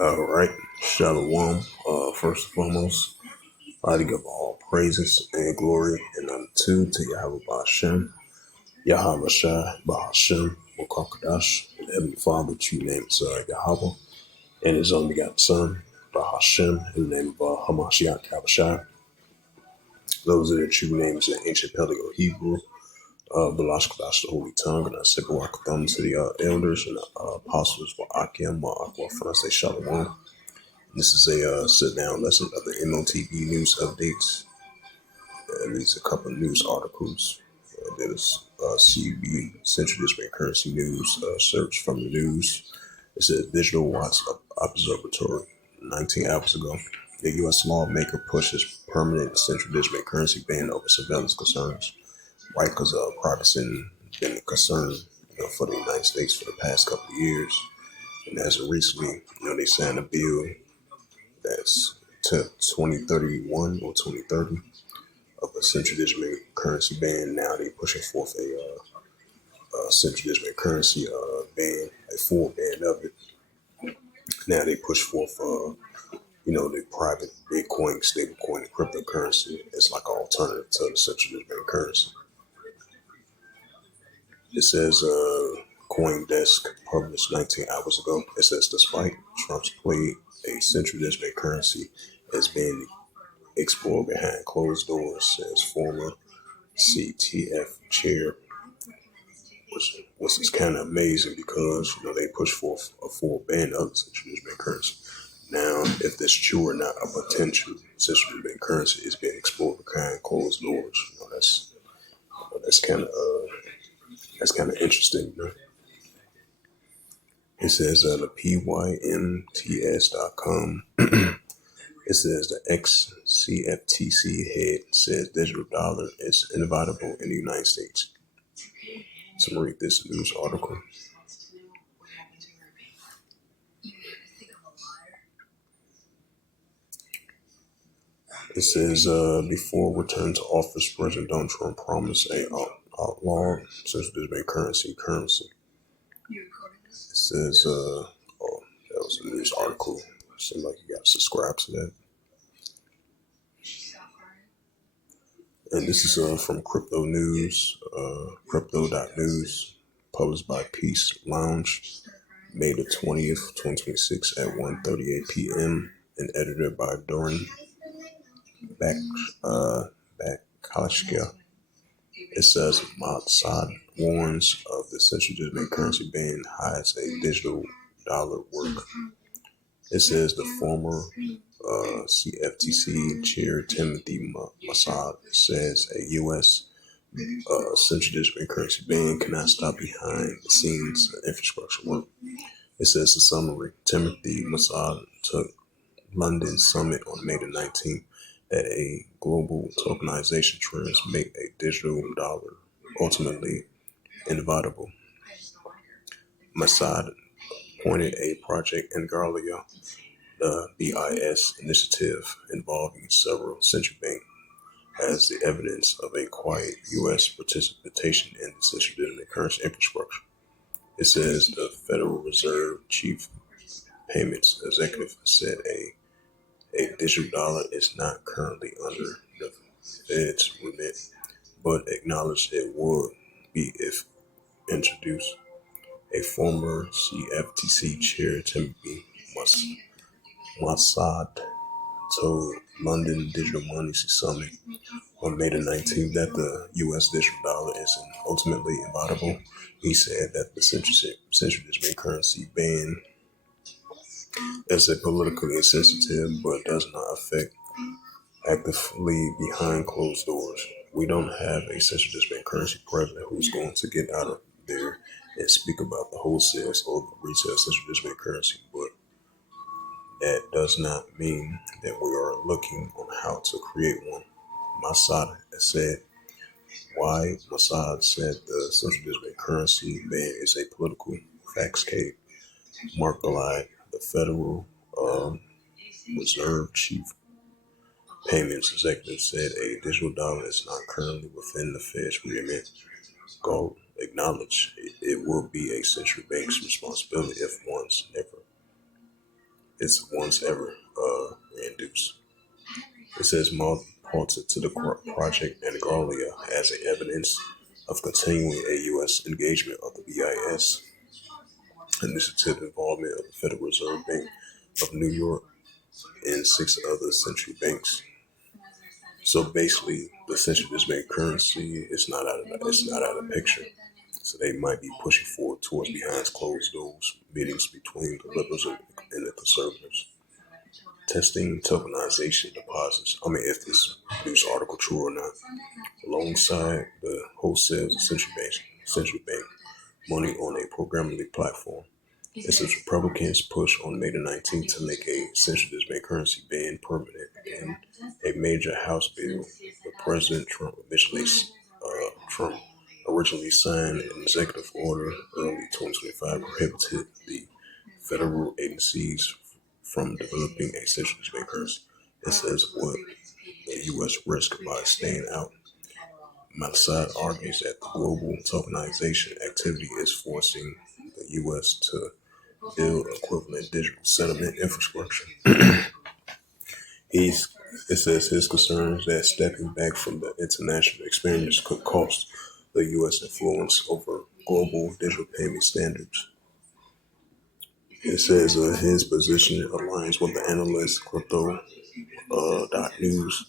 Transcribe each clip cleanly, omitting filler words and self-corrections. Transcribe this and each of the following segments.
All right, Shalom. First and foremost, I give all praises and glory and unto to Yahweh Ba'Shem, Yahweh Shai, Ba'Shem, Wakakadash, and Heavenly Father, true name is Yahweh, and His only begotten Son, Ba'Shem, in the name of Hamashiach Kabashai. Those are the true names in ancient Paleo Hebrew, Balash Kadash, the Holy Tongue, and I say Barakatham to the elders and apostles, Wa'akim, Wa'akwa, for I say Shalom. This is a sit-down lesson of the M.O.T.B news updates. These are a couple of news articles. There's CB, Central District Currency News, search from the news. It says Digital Watch Observatory. 19 hours ago, the U.S. lawmaker pushes permanent Central District currency ban over surveillance concerns. Right, because privacy been a concern, for the United States for the past couple of years. And as of recently, they signed a bill that's to 2031 or 2030 of a central digital currency ban. Now they pushing forth a central digital currency ban, a full ban of it. Now they push forth, the private Bitcoin, stablecoin, and cryptocurrency. It's like an alternative to the central digital currency. It says, CoinDesk published 19 hours ago. It says, despite Trump's plea, a central digital currency has been explored behind closed doors, says former CTF chair, which is kind of amazing because they push forth a full ban of the central digital currency. Now, if this true or not, a potential central digital currency is being explored behind closed doors. That's kind of interesting. It says the PYMTS.com. It says the ex-CFTC head says digital dollar is inevitable in the United States. So I'm going to read this news article. It says, before return to office, President Donald Trump promised a outlaw central digital currency. It says, that was a news article. Seems like you got to subscribe to that. And this is from Crypto News, crypto.news, published by Peace Lounge, May the 20th, 2026 at 1:38 p.m. and edited by Doran Bakalashkia. It says Mossad warns of the central digital currency ban hides a digital dollar work. It says the former CFTC chair Timothy Mossad says a U.S. Central digital currency ban cannot stop behind the scenes infrastructure work. It says the summary. Timothy Mossad took London summit on May the 19th that a global tokenization trends make a digital dollar ultimately inevitable. Mossad pointed a project in Galia, the BIS initiative involving several central banks, as the evidence of a quiet U.S. participation in the central digital currency infrastructure. It says the Federal Reserve Chief Payments Executive said a digital dollar is not currently under the Fed's remit, but acknowledged it would be if introduced. A former CFTC chair, Timothy Mossad, told London Digital Money Summit on May the 19th that the U.S. digital dollar is ultimately inevitable. He said that the central digital currency ban is a politically insensitive but does not affect actively behind closed doors. We don't have a central digital currency president who's going to get out of there and speak about the wholesales or the retail central digital currency, but that does not mean that we are looking on how to create one. Mossad said. Why Mossad said the central digital currency ban is a political factscape. Mark Glide, the Federal Reserve Chief Payments Executive, said a digital dollar is not currently within the Fed's remit. Gold acknowledged it will be a central bank's responsibility if once ever its once ever induced. It says Maud pointed to the Project Angolia as a evidence of continuing a U.S. engagement of the BIS initiative involvement of the Federal Reserve Bank of New York and six other central banks. So basically, the central bank currency is not out of the picture. So they might be pushing forward towards behind closed doors meetings between the liberals and the conservatives. Testing tokenization deposits. I mean, if this news article true or not. Alongside the wholesale of central bank money on a programmable platform. It says Republicans push on May the 19th to make a central bank currency ban permanent in a major House bill. But President Trump originally signed an executive order early 2025 prohibited the federal agencies from developing a central bank currency. It says what the U.S. risk by staying out. Malsad argues that the global tokenization activity is forcing the U.S. to build equivalent digital settlement infrastructure. It says his concerns that stepping back from the international experience could cost the U.S. influence over global digital payment standards. It says his position aligns with the analyst crypto news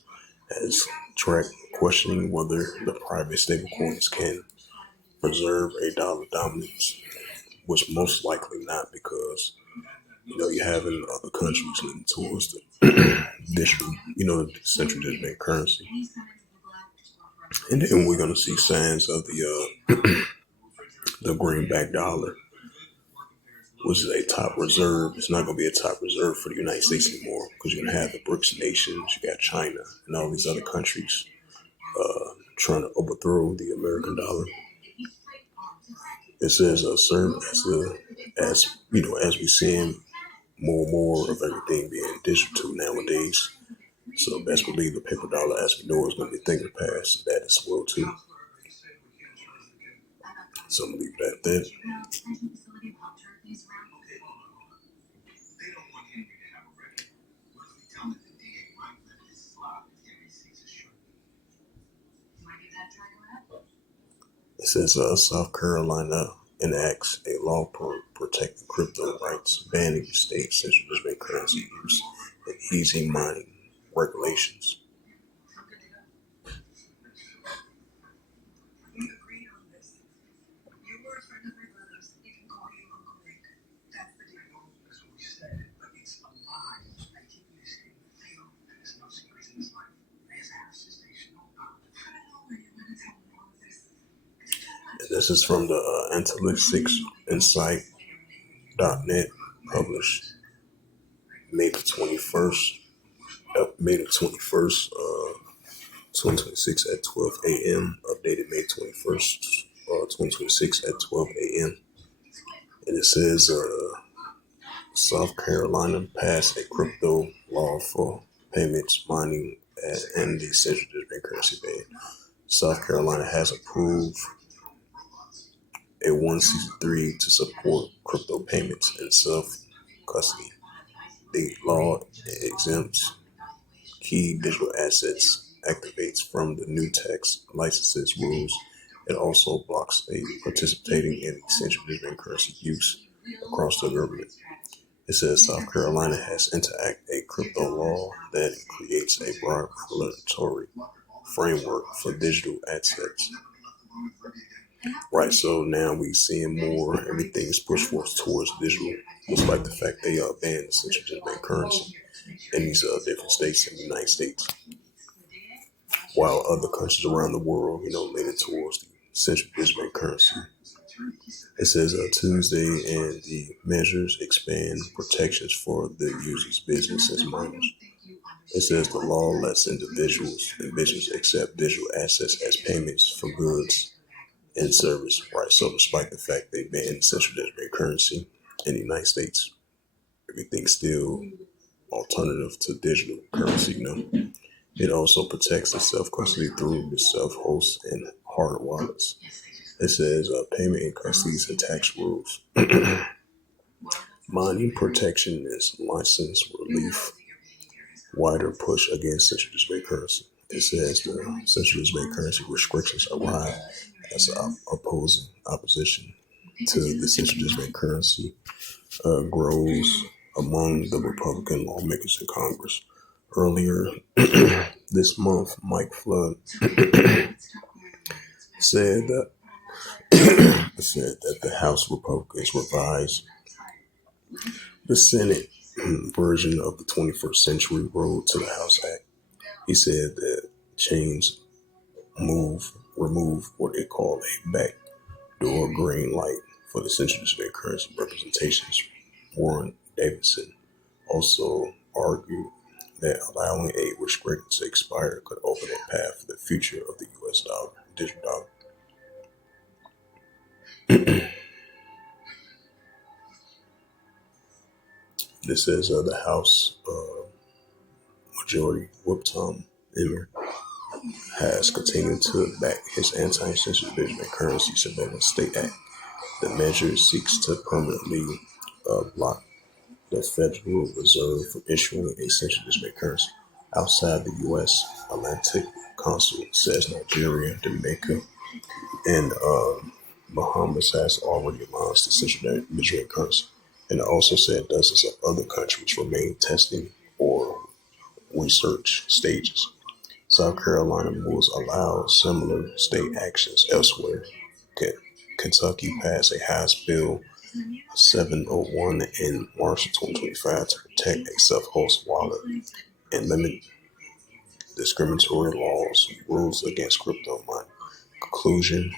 has tracked questioning whether the private stablecoins can preserve a dollar dominance, which most likely not because you have in other countries leaning towards the digital, the central digital currency, and then we're gonna see signs of the greenback dollar, which is a top reserve. It's not gonna be a top reserve for the United States anymore because you're gonna have the BRICS nations, you got China and all these other countries trying to overthrow the American dollar. It says serve as we seeing more and more of everything being digital nowadays. So best believe the paper dollar, as we know, is going to be a thing of the past. That as well too. So I'm gonna leave it at that. It says South Carolina enacts a law protecting crypto rights, banning state central bank currency use, and easing mining regulations. And this is from the Insight.net, published May the 21st, May the 21st, 2026 at 12 a.m. Updated May 21st, 2026 at 12 a.m. And it says South Carolina passed a crypto law for payments, mining, and the central digital currency ban. South Carolina has approved a 163 to support crypto payments and self-custody. The law exempts key digital assets, activates from the new tax licenses rules. It also blocks state participating in central digital currency use across the government. It says South Carolina has enacted a crypto law that creates a broad regulatory framework for digital assets. Right, so now we seeing more, everything's pushed forth towards digital, despite the fact they banned the central digital currency in these different states in the United States, while other countries around the world, leaning towards the central digital currency. It says Tuesday, and the measures expand protections for the users, businesses, minors. It says the law lets individuals and businesses accept digital assets as payments for goods and service. Right. So despite the fact they banned central digital currency in the United States, everything's still alternative to digital currency. It also protects the self-custody through the self-host and hard wallets. It says payment and custody and tax rules. Mining protectionist license relief, wider push against central bank currency. It says the central bank currency restrictions arrive as opposition to the central bank currency grows among the Republican lawmakers in Congress. Earlier this month, Mike Flood said that the House Republicans revised the Senate version of the 21st Century Road to the House Act. He said that change remove what they call a backdoor green light for the central bank currency representations. Warren Davidson also argued that allowing a restriction to expire could open a path for the future of the U.S. dollar, digital dollar. This is the House Majority Whip Tom Emmer has continued to back his anti-central bank currency surveillance state act. The measure seeks to permanently block the Federal Reserve from issuing a central bank currency outside the U.S. Atlantic Council says Nigeria, Jamaica, and Bahamas has already launched the central bank currency. And it also said dozens of other countries remain testing or research stages. South Carolina moves allow similar state actions elsewhere. Kentucky passed a House Bill 701 in March of 2025 to protect a self-host wallet and limit discriminatory rules against crypto mining. Conclusion: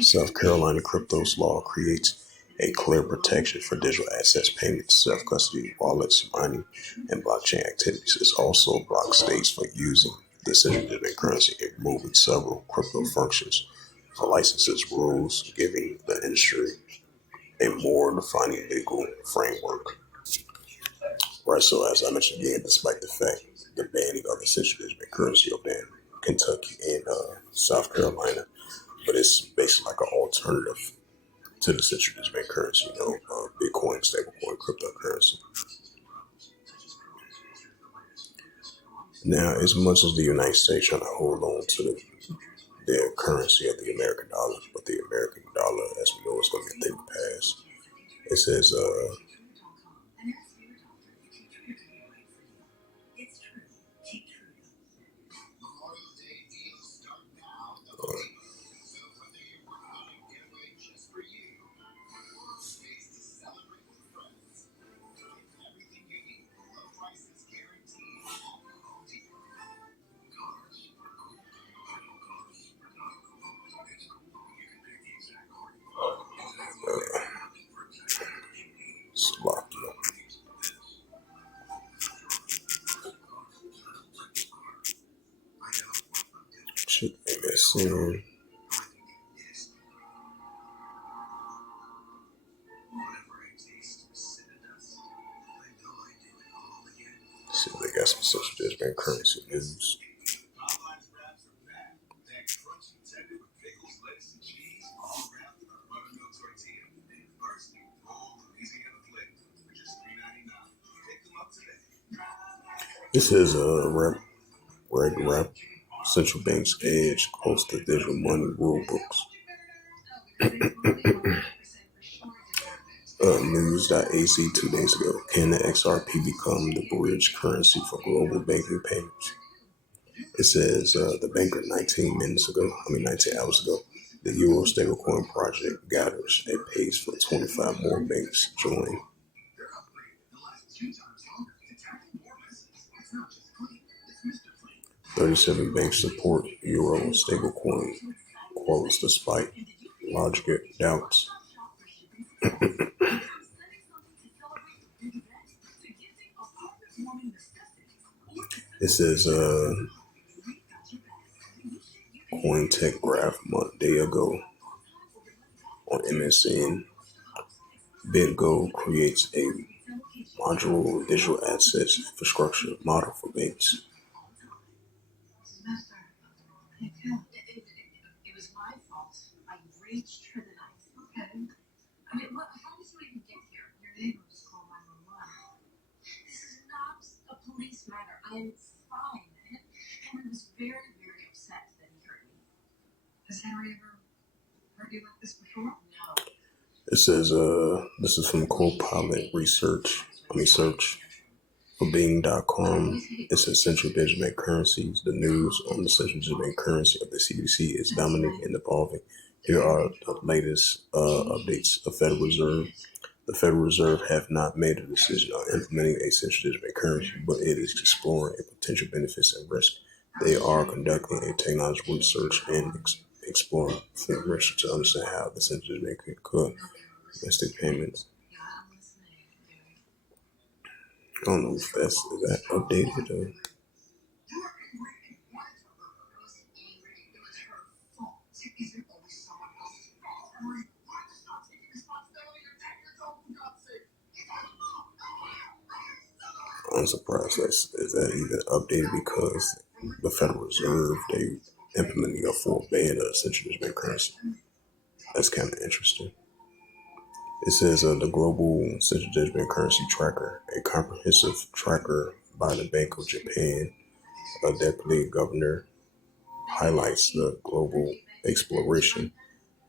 South Carolina crypto's law creates a clear protection for digital assets, payments, self-custody, wallets, mining, and blockchain activities. It also blocks states from using the central bank currency and removing several crypto functions for licenses rules, giving the industry a more defining legal framework. Right, so as I mentioned again, despite the fact the banning of the central bank currency up in Kentucky and South Carolina, but it's basically like an alternative to the central bank currency, Bitcoin, stablecoin, cryptocurrency. Now, as much as the United States trying to hold on to their currency of the American dollar, but the American dollar, as we know, is going to be a thing of the past. It says, Slovakia. Shit, MSN. See, they got some social bank currency news. This is a rap. Central Bank's Edge hosted digital money rule books. News.az 2 days ago. Can the XRP become the bridge currency for global banking payments? It says the banker 19 hours ago, the Euro stablecoin project gathers a pace for 25 more banks join. 37 banks support Euro stablecoin quotes despite logical doubts. It says CoinTech Graph month day ago on MSN. BitGo creates a modular digital assets infrastructure model for banks. It says, this is from Copilot Research. Search for Bing.com. It says central digital bank currencies. The news on the central digital bank currency of the CBDC is dominant and evolving. Here are the latest updates. The Federal Reserve have not made a decision on implementing a central digital bank currency, but it is exploring a potential benefits and risk. They are conducting a technological research and exploring research to understand how the central digital bank could domestic payments. I don't know if is that updated or. I'm surprised is that even updated because the Federal Reserve they implementing a full ban of central bank currency. That's kind of interesting. It says the Global Central Bank Currency Tracker, a comprehensive tracker by the Bank of Japan. A deputy governor highlights the global exploration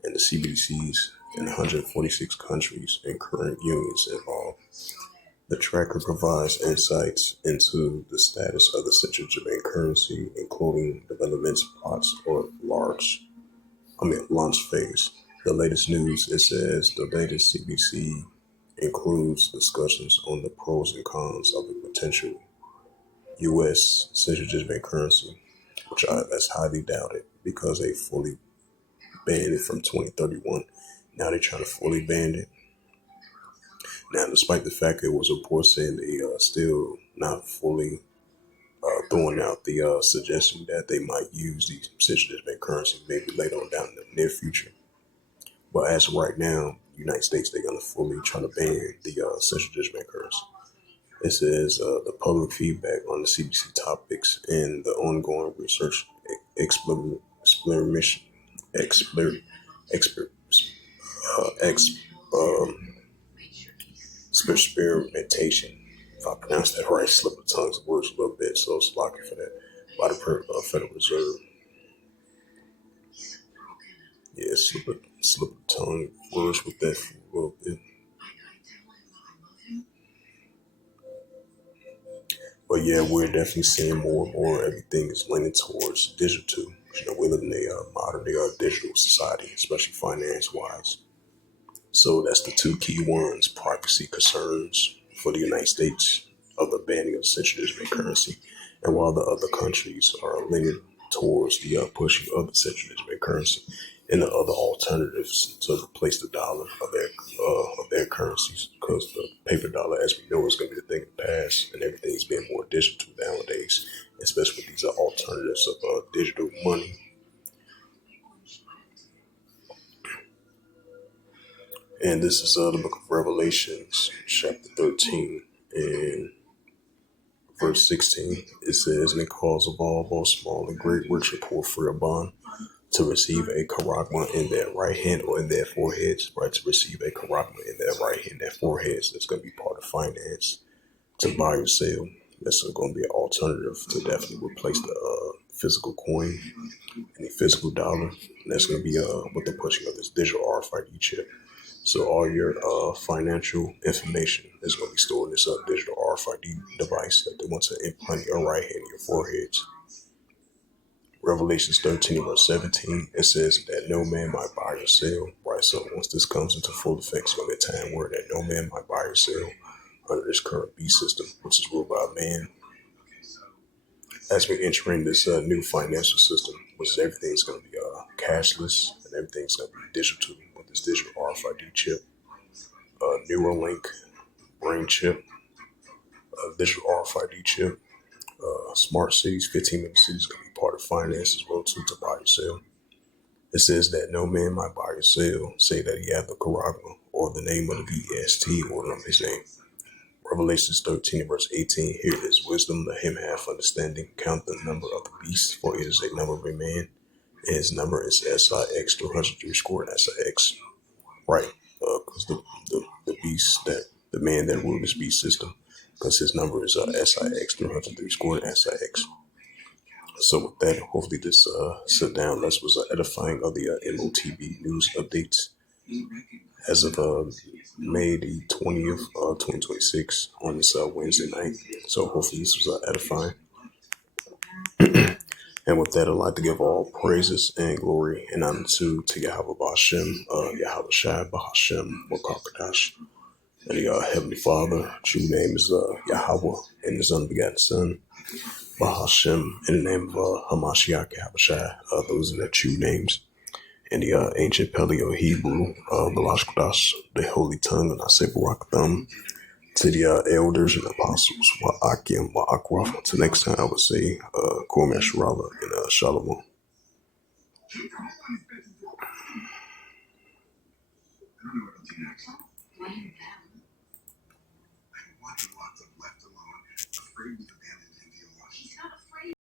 and the CBDCs in 146 countries and current unions involved. The tracker provides insights into the status of the central bank currency, including developments, plots, or launch phase. The latest news, it says the latest CBC includes discussions on the pros and cons of a potential U.S. central bank currency, that's highly doubted because they fully banned it from 2031. Now they're trying to fully ban it. Now, despite the fact it was reports saying they still not fully throwing out the suggestion that they might use the central bank currency maybe later on down in the near future. But as of right now, United States, they're going to fully try to ban the central bank currency. It says the public feedback on the CBC topics and the ongoing research experimentation, exper, exper, ex, experimentation. If I pronounce that right, slip of tongues, words a little bit, so it's lucky for that. By the Federal Reserve. Yeah, slip of tongue, words with that for a little bit. But yeah, we're definitely seeing more and more. Everything is leaning towards digital. We live in a modern day digital society, especially finance wise. So that's the two key ones: privacy concerns for the United States of the banning of central bank currency, and while the other countries are leaning towards the pushing of the central bank currency and the other alternatives to replace the dollar of their currencies, because the paper dollar, as we know, is going to be the thing of the past, and everything's being more digital nowadays, especially with these alternatives of digital money. And this is the book of Revelations, chapter 13, and verse 16. It says, and it calls of all, both small and great, rich or poor, free or bond, to receive a charagma in their right hand or in their foreheads, right? To receive a charagma in their right hand, their foreheads. That's going to be part of finance to buy or sell. That's going to be an alternative to definitely replace the physical coin and the physical dollar. And that's going to be with the pushing of this digital RFID chip. So all your financial information is going to be stored in this digital RFID device that they want to implant in your right hand and your foreheads. Revelations 13 verse 17, it says that no man might buy or sell. Right, so once this comes into full effect, it's going to be a time where that no man might buy or sell under this current beast system, which is ruled by man. As we enter in this new financial system, which is everything's going to be cashless and everything's going to be digital with this digital RFID chip, Neuralink brain chip, digital RFID chip, smart cities, 15 million cities going to be part of finance as well too to buy or sell. It says that no man might buy or sell, say that he hath the charagma or the name of the BST or the his name. Revelations 13 verse 18, here is wisdom, let him have understanding, count the number of the beast, for it is a number of a man, and his number is SIX 303 squared, that's an X. Right, because the beast, that the man that ruled this beast system, because his number is SIX 303 scored SIX. So with that, hopefully this sit down less was edifying of the M.O.T.B news updates as of May the 20th, 2026 on this Wednesday night. So hopefully this was edifying. And with that, I'd like to give all praises and glory and honor to Yahweh Bashem, Yahweh Shai Bahashem, Wakakadash, and the Heavenly Father. True name is Yahweh and His unbegotten Son, Bahashem, in the name of Hamashiach Yahweh Shai. Those are the true names. In the ancient Paleo Hebrew, Balashkodash, the Holy Tongue, and I say Barakatham, to the elders and apostles, Wa'akim, Wa'akwaf. Until next time, I would say, Kwame Sharala and Shalom.